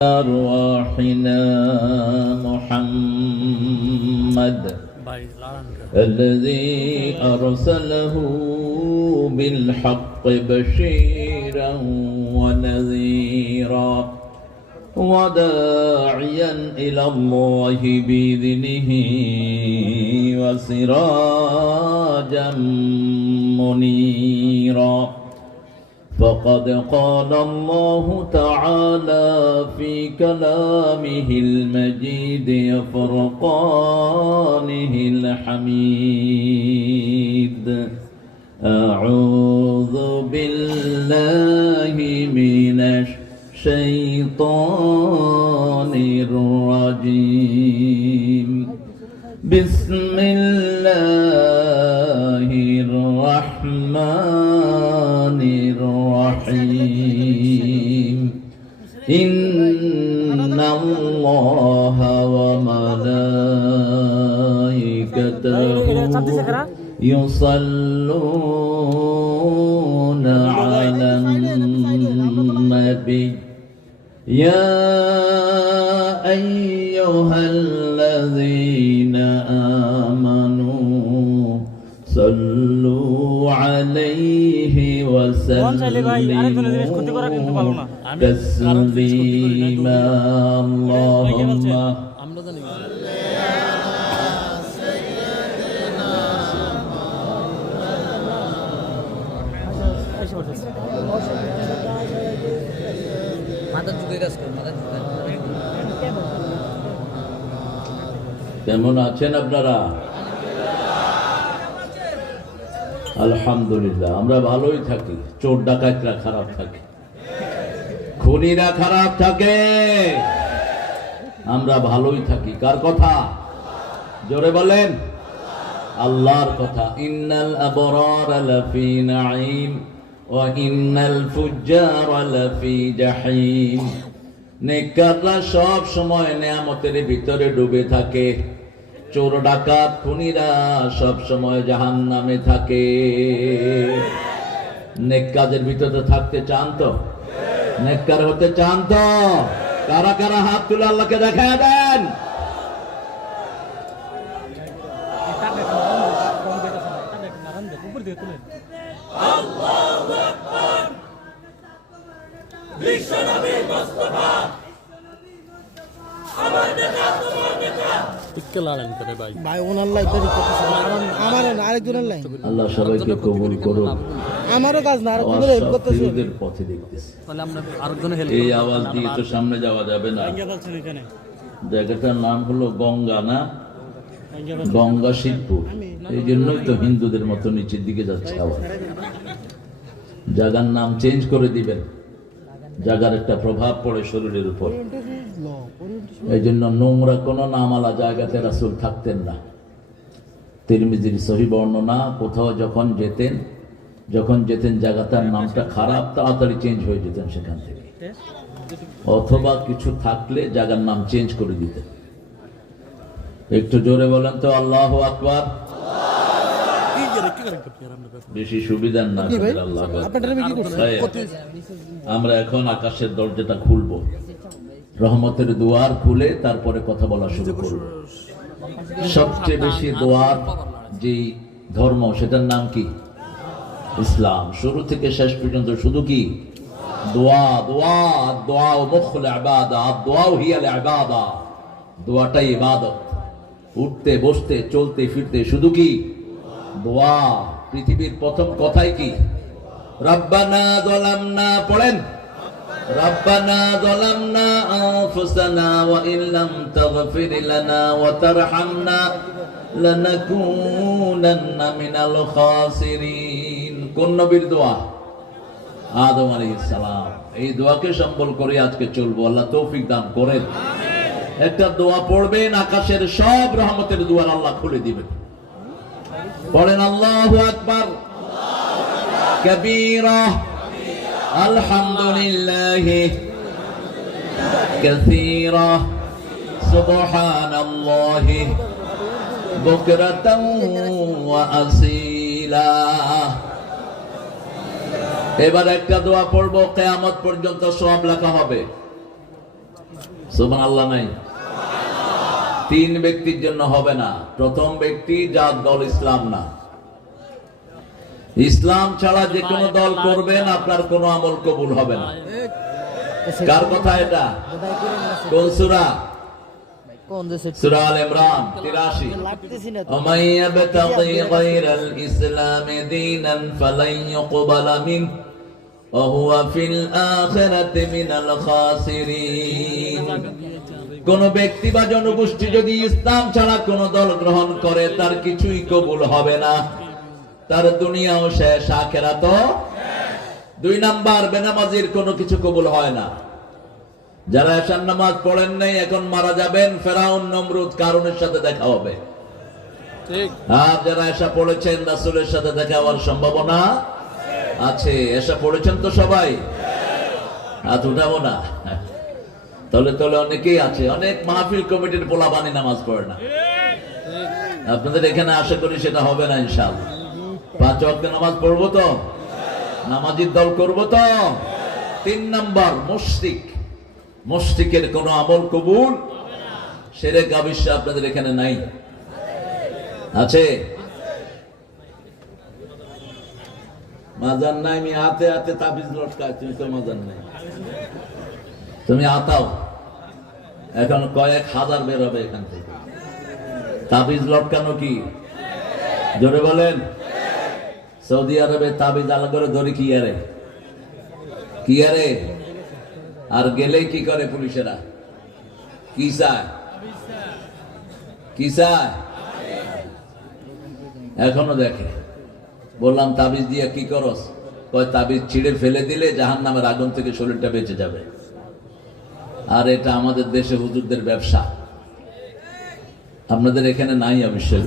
أرواحنا محمد الذي أرسله بالحق بشيرا ونذيرا وداعيا إلى الله بإذنه وسراجا منيرا. فقد قال الله تعالى في كلامه المجيد وفرقانه الحميد: أعوذ بالله من الشيطان الرجيم. بسم الله الرحمن الرحيم. إن الله وملائكته يصلون على النبي يا أيها الذين آمنوا صلوا عليه وسلموا تسليما. اللهم কেমন আছেন আপনারা? আলহামদুলিল্লাহ, আমরা ভালোই থাকি। চোর ডাকাতরা খারাপ থাকে, খুনিরা খারাপ থাকে, আমরা ভালোই থাকি। কার কথা? জোরে বলেন। আল্লাহর কথা। ইন্নাল আবরার লাফি নাঈম ওয়া ইন্নাল ফুজ্জার লাফি জাহিম। নেককাররা সব সময় নেয়ামতের ভিতরে ডুবে থাকে, চোর ডাকাত খুনিরা সব সময় জাহান্নামে থাকে। নেক কাজের ভিতরে থাকতে চান তো? নেককার হতে চান তো? কারা কারা হাত তুলে আল্লাহকে দেখায় দেন। আল্লাহু আকবার। বিশ্বনবী মুস্তাফা আমার নেতা, তোমার নেতা। আল্লাহ সবাইকে কবুল করুন। আমারও কাজ না, পথে দেখতেছি এই আওয়াজ দিয়ে তো সামনে যাওয়া যাবে না। জায়গাটার নাম হলো গঙ্গা, না গঙ্গা শিবপুর। এই জন্যই তো হিন্দুদের মতো নিচের দিকে যাচ্ছে আওয়াজ। জায়গার নাম চেঞ্জ করে দিবেন, জায়গার একটা প্রভাব পড়ে শরীরের উপর। এই জন্য নোংরা কোন নামালা জায়গাতে রাসূল থাকতেন না। তিরমিজির সহিহ বর্ণনা, কোথাও যখন যেতেন জায়গাটার নামটা খারাপ, তাড়াতাড়ি চেঞ্জ হয়ে যেতেন সেখান থেকে, অথবা কিছু থাকলে জায়গার নাম চেঞ্জ করে দিতেন। একটু জোরে বলেন তো আল্লাহু আকবার। বেশি সুবিধার না। আমরা এখন আকাশের দরজাটা খুলবো, রহমতের দুয়ার খুলে তারপরে কথা বলা শুরু করব। সবচেয়ে বেশি দোয়ার যে ধর্ম, সেটার নাম কি? ইসলাম। শুরু থেকে শেষ পর্যন্ত শুধু কি? দোয়া, দোয়া, দোয়া মুখল ইবাদা, দোয়া হিয়াল ইবাদা। দোয়াটাই ইবাদত। উঠতে বসতে চলতে ফিরতে শুধু কি? দোয়া। পৃথিবীর প্রথম কথাই কি? রব্বানা যালামনা। পড়েন, রব্বানা যালামনা আনফুসানা ওয়া ইল্লাম তাগফির লানা ওয়া তারহামনা লানাকুনান্না মিনাল খাসিরিন। কোন নবীর দোয়া? আদম আলাইহিস সালাম। এই দোয়াকে সম্বল করে আজকে চলবো। আল্লাহ তৌফিক দান করেন। একটা দোয়া পড়বেন, আকাশের সব রহমতের দুয়ার আল্লাহ খুলে দিবেন। পড়েন আল্লাহু আকবার কাবীরা আলহামদুলিল্লাহি কাসীরা সুবহানাল্লাহি বুকরাতান ওয়া আসীলা। এবার একটা দোয়া পড়বো, কিয়ামত পর্যন্ত সওয়াব লেখা হবে। সুবহানাল্লাহ নাই? 3 ব্যক্তির জন্য হবে না। প্রথম ব্যক্তি যার দল ইসলাম না। ইসলাম ছাড়া যে কোনো দল করবেন আপনার কোনো আমল কবুল হবে না। কার কথা এটা? কোন সূরা? সূরা আল ইমরান 83। ওমাই ইয়াবতাগি গায়রাল ইসলামি দীনান ফালান ইউকবালা মিনহু ওয়া হুয়া ফিল আখিরাতি মিনাল খাসিরিন। কোন ব্যক্তি বা জনগোষ্ঠী যদি ইসলাম ছাড়া কোন দল গ্রহণ করে তার কিছুই কবুল হবে না, তার দুনিয়াও শেষ, আখিরাতও শেষ। 2 নাম্বার, বেনামাজির কোনো কিছু কবুল হয় না। যারা এশার নামাজ পড়েন নাই এখন মারা যাবেন, ফেরাউন, নমরুদ, কারুনের সাথে দেখা হবে। ঠিক। আর যারা এশা পড়েছেন রাসূলের সাথে দেখা হওয়ার সম্ভাবনা আছে। এশা পড়েছেন তো সবাই? হাত উঠাবো না? তলে তলে অনেকেই আছে, অনেক মাহফিল কমিটির পোলাপানি নামাজ পড়ে না। আপনাদের এখানে আশা করি সেটা হবে না ইনশাআল্লাহ। 5 ওয়াক্ত নামাজ পড়বো তো, নামাজির দল করবো তো। 3 নাম্বার, মুশরিক। মুশরিকের কোন আমল কবুল হবে না। শিরক আবিষ্কার আপনাদের এখানে নাই? আছে? মাজান নাই? আমি হাতে হাতে তাবিজ লটকাই, তুমি তো মাজান নাই। তুমি আতাও, এখন কয়েক হাজার বের হবে এখান থেকে। তাবিজ লটকানো কি? জোরে বলেন। সৌদি আরবে তাবিজ আলাদা করে ধরে কি আরে কি আরে, আর গেলেই কি করে পুলিশেরা? কি চায়? কি চায়? এখনো দেখে। বললাম তাবিজ দিয়ে কি করস? কয় তাবিজ ছিঁড়ে ফেলে দিলে জাহান্নামের আগুন থেকে শরীরটা বেঁচে যাবে। আর এটা আমাদের দেশে হুজুরদের ব্যবসা। আপনাদের এখানে নাই অবশ্যই।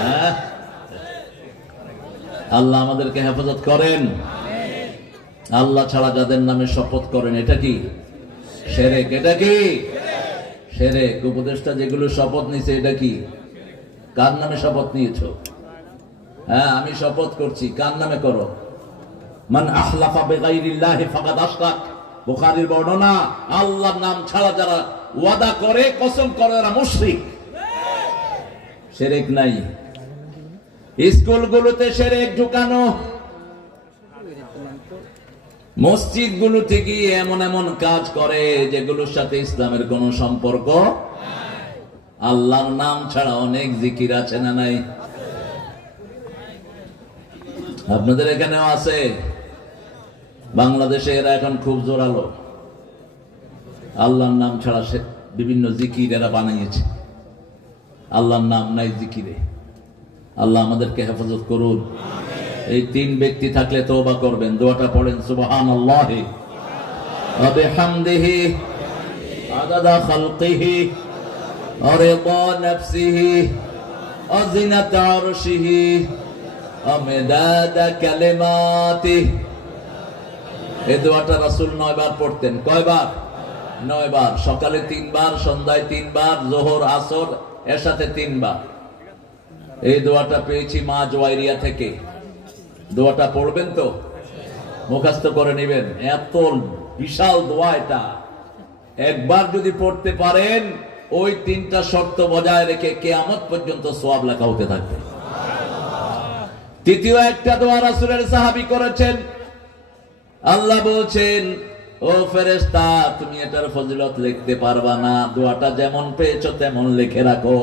হ্যাঁ, আল্লাহ আমাদেরকে হেফাজত করেন। আল্লাহ ছাড়া যাদের নামে শপথ করেন, এটা কি শিরক? এটা কি শিরক? উপদেষ্টা যেগুলো শপথ নিছে এটা কি? কার নামে শপথ নিয়েছো? হ্যাঁ, আমি শপথ করছি। কার নামে করো? মান আহলাফা বিগাইরিল্লাহি ফাকাদ আশরাক। বুখারীর বর্ণনা, আল্লাহর নাম ছাড়া যারা ওয়াদা করে, কসম করে, এরা মুশরিক। শিরক নাই। স্কুলগুলোতে শিরক ঢুকানো, মসজিদগুলোতে গিয়ে এমন এমন কাজ করে যেগুলোর সাথে ইসলামের কোনো সম্পর্ক। আল্লাহর নাম ছাড়া অনেক জিকির আছে না নাই? আপনাদের এখানেও আছে। বাংলাদেশে এরা এখন খুব জোরালো। আল্লাহর নাম ছাড়া বিভিন্ন জিকির এরা বানিয়েছে। আল্লাহর নাম নাই জিকিরে। আল্লাহ আমাদেরকে হেফাজত করুন। এই 3 ব্যক্তি থাকলে তওবা করবেন। দোয়াটা পড়েন, সুবহানাল্লাহি ওয়া বিহামদিহি আদাদা খালকিহি ওয়া রিদা নাফসিহি ওয়া জিনাতা আরশিহি ওয়া মিদাদা কালিমাতিহি। এই দোয়াটা রাসূল 9 বার পড়তেন। কয়বার? 9 বার। সকালে 3 বার, সন্ধ্যায় 3 বার, যোহর, আসর, এর সাথে 3 বার। এই দোয়াটা পেয়েছি মা জওয়াইরিয়া থেকে। দোয়াটা পড়বেন তো, মুখস্থ করে নেবেন। এত বিশাল দোয়া এটা। একবার যদি পড়তে পারেন, ওই 3টা শর্ত বজায় রেখে কিয়ামত পর্যন্ত সওয়াব লেখা হতে থাকবে। তৃতীয় একটা দোয়া রাসূলের সাহাবী করেছেন। আল্লাহ বলছেন, ও ফেরেশতা, তুমি এটার ফজিলত লিখতে পারবা না, দোয়াটা যেমন পেয়েছো তেমন লিখে রাখো।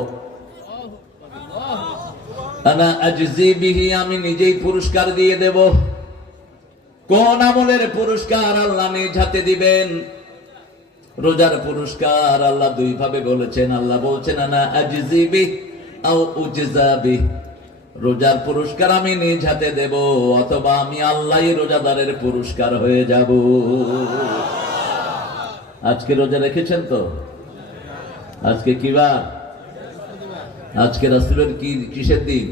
আনা আজজি বিহি, আমি নিজেই পুরস্কার দিয়ে দেব। কোন আমলের পুরস্কার? আল্লাহ নিজ হাতে দিবেন। রোজার পুরস্কার আল্লাহ 2 ভাবে বলেছেন। আল্লাহ বলছেন আনা আজজি বিহি আও উজজা বিহি, রোজার পুরস্কার আমি নিজ হাতে দেব, অথবা আমি আল্লাহই রোজাদারের পুরস্কার হয়ে যাব। আজকে রোজা রেখেছেন তো? আজকে কি বার? আজকে রাসূলের কি কিসের দিন?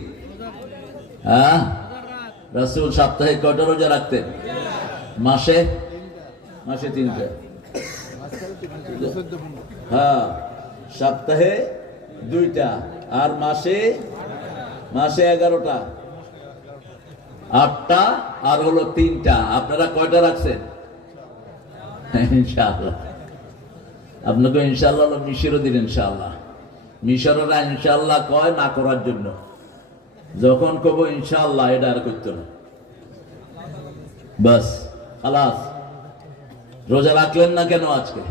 হ্যাঁ, রাসূল সপ্তাহে কয়টা রোজা রাখতেন? মাসে 3টা। হ্যাঁ, সপ্তাহে 2টা, আর মাসে 11টা, 8টা, আর হলো 3টা। আপনারা কয়টা রাখছেন? ইনশাআল্লাহ আপনাকে ইনশাআল্লাহ মিশরও দিন ইনশাআল্লাহ। মিশররা ইনশাআল্লাহ কয় না করার জন্য, যখন কব ইনশাআল্লাহ এটা আর করতো না, বাস খালাস। রোজা রাখলেন না কেন আজকে?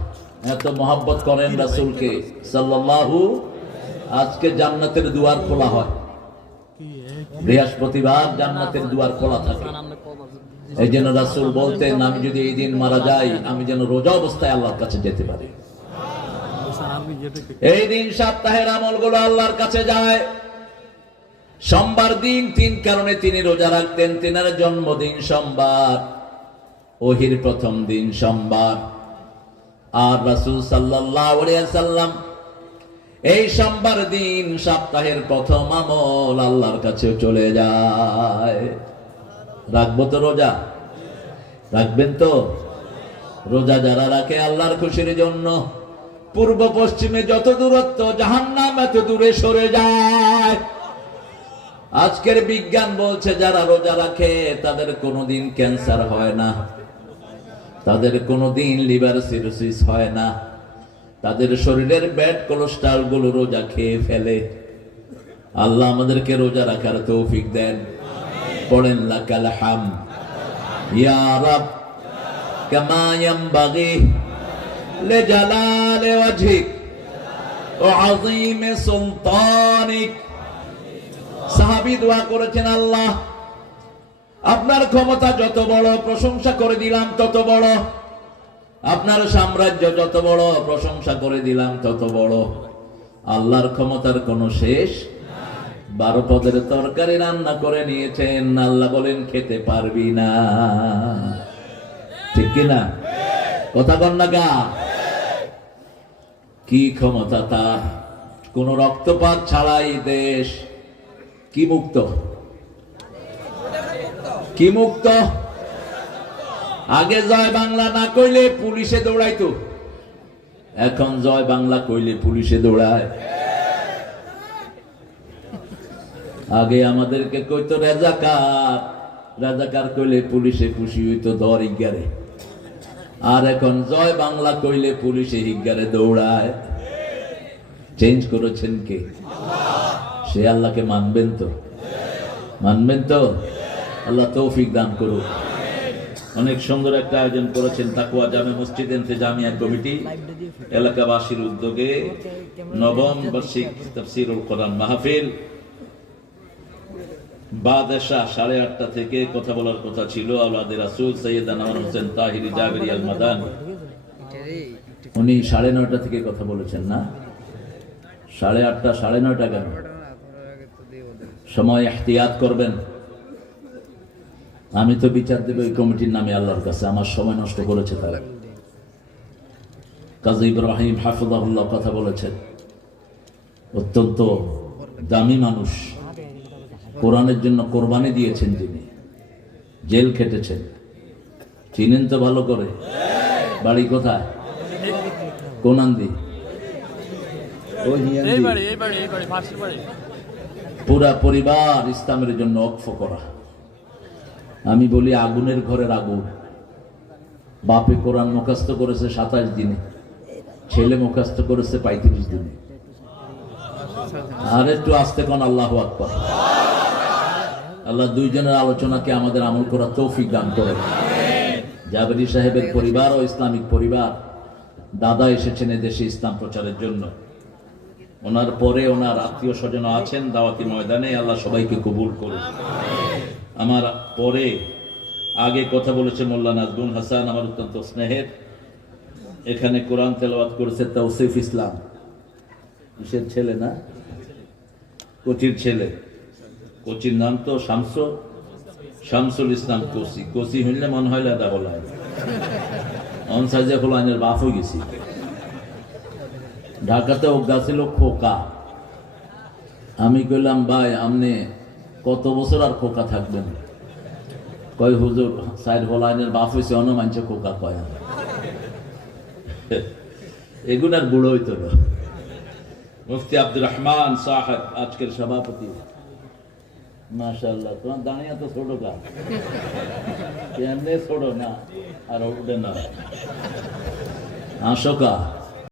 এত মহব্বত করেন রাসূলকে সাল্লাল্লাহু। আজকে জান্নাতের দুয়ার খোলা হয়, বৃহস্পতিবার জান্নাতের দুয়ার খোলা থাকে। এই জন্য রাসূল বলতেন, আমি যদি এই দিন মারা যাই, আমি যেন রোজা অবস্থায় আল্লাহর কাছে যেতে পারি। এই দিন সপ্তাহের আমলগুলো আল্লাহর কাছে যায়। সোমবার দিন 3 কারণে তিনি রোজা রাখতেন। তিনার জন্মদিন সোমবার, ওহির প্রথম দিন সোমবার। আর রাসূল সাল্লাল্লাহু আলাইহি ওয়াসাল্লাম এই সোমবার দিন সপ্তাহের প্রথম আমল আল্লাহর কাছে চলে যায়। রাখবো তো রোজা? রাখবেন তো? রোজা যারা রাখে আল্লাহর খুশির জন্য, পূর্ব পশ্চিমে যত দূরত্ব, জাহান্নাম এত দূরে সরে যায়। আজকের বিজ্ঞান বলছে যারা রোজা রাখে তাদের কোনোদিন ক্যান্সার হয় না, তাদের কোনোদিন লিভার সিরোসিস হয় না, তাদের শরীরের ব্যাড কোলেস্ট্রল গুলো রোজা খেয়ে ফেলে। আল্লাহ আমাদেরকে রোজা রাখার তৌফিক দেন। পড়েন লাকাল হামদ ইয়া রাব কামা ইয়ানবাগি লিজালালি ওয়াজহিক ওয়া আযীমি সুলতানিক। সাহাবী দোয়া করেছেন, আল্লাহ আপনার ক্ষমতা যত বড়, প্রশংসা করে দিলাম তত বড়। আপনার সাম্রাজ্য যত বড়, প্রশংসা করে দিলাম তত বড়। আল্লাহর ক্ষমতার কোনো শেষ। 12 পদের তরকারি রান্না করে নিয়েছেন, আল্লাহ বলেন খেতে পারবি না। ঠিক কিনা? কথা বল না গা। কি ক্ষমতা তার! কোন রক্তপাত ছাড়াই দেশ কি মুক্ত, কি মুক্ত। আগে জয় বাংলা না কইলে পুলিশে দৌড়াইতো, এখন জয় বাংলা কইলে পুলিশে দৌড়ায়। আগে আমাদেরকে কইতো রাজাকার, রাজাকার কইলে পুলিশে খুশি হইতো দর হিগারে। আর এখন জয় বাংলা কইলে পুলিশে হিগারে দৌড়ায়। চেঞ্জ করেছেন কে? সে আল্লাহকে মানবেন তো? মানবেন তো? আল্লাহ তৌফিক দান করুন। অনেক সুন্দর একটা আয়োজন করেছেন তাকওয়া জামে মসজিদ ইন্তেজামিয়া কমিটি, এলাকাবাসীর উদ্যোগে নবম বার্ষিক তাফসীরুল কোরআন মাহফিল। বাদশা 8:30 থেকে কথা বলার কথা ছিল আওলাদে রাসূল সৈয়দনা আনোয়ার হোসেন তাহিরি জাবেরি আল মাদানী। উনি 9:30 থেকে কথা বলেছেন না? 8:30 9:30 কেন? সময় ইহতিয়াত করবেন। আমি তো বিচার দেব এই কমিটির নামে আল্লাহর কাছে, আমার সময় নষ্ট করেছে তারা। কাজী ইব্রাহিম হাফিজাহুল্লাহ কথা বলেছেন, অত্যন্ত দামি মানুষ, কোরআনের জন্য কোরবানি দিয়েছেন যিনি, জেল খেটেছেন, চিনেন তো ভালো করে? বাড়ি কোথায়? কোনান্দি? পুরা পরিবার ইসলামের জন্য ওয়াকফ করা। আমি বলি আগুনের ঘরের আগুন। বাপে কোরআন মুখস্থ করেছে 27 দিনে, ছেলে মুখস্থ করেছে 35 দিনে। আর একটু আস্তে কোন আল্লাহু আকবার। আল্লাহ দুইজনের আলোচনাকে আমাদের আমল করার তৌফিক দান করে। জাবেরি সাহেবের পরিবার ও ইসলামিক পরিবার, দাদা এসেছেন এদেশে ইসলাম প্রচারের জন্য। ওনার পরে ওনার আত্মীয় স্বজন আছেন দাওয়াতি ময়দানে, আল্লাহ সবাইকে কবুল করুন। আমার পরে আগে কথা বলেছে মোল্লা নাজমুল হাসান, আমার অত্যন্ত স্নেহের। এখানে কোরআন তেলাওয়াত করেছে তৌসিফ ইসলাম, কিসের ছেলে না, কোচির ছেলে। কোচির নাম তো শামসুল ইসলাম কোচি। কোচি হইলে মনে হয় লাদা হলায় অনসাইজে হলাইনের বাপ হয়ে গেছি। ঢাকাতে অজ্ঞা ছিল খোকা। আমি কইলাম ভাই আপনি কত বছর আর খোকা থাকবেন? কয় হুজুর সাইড হলাইনের বাপ হয়েছে, অন্য মানছে খোকা কয়। এগুলার বুড়ো হইতো না। মুফতি আব্দুর রহমান সাহেব আজকের সভাপতি। মাশাআল্লাহ, তোমার দাঁড়িয়ে তো ছোট কা কেমনে ছোট না আর উঠে না। আসো কা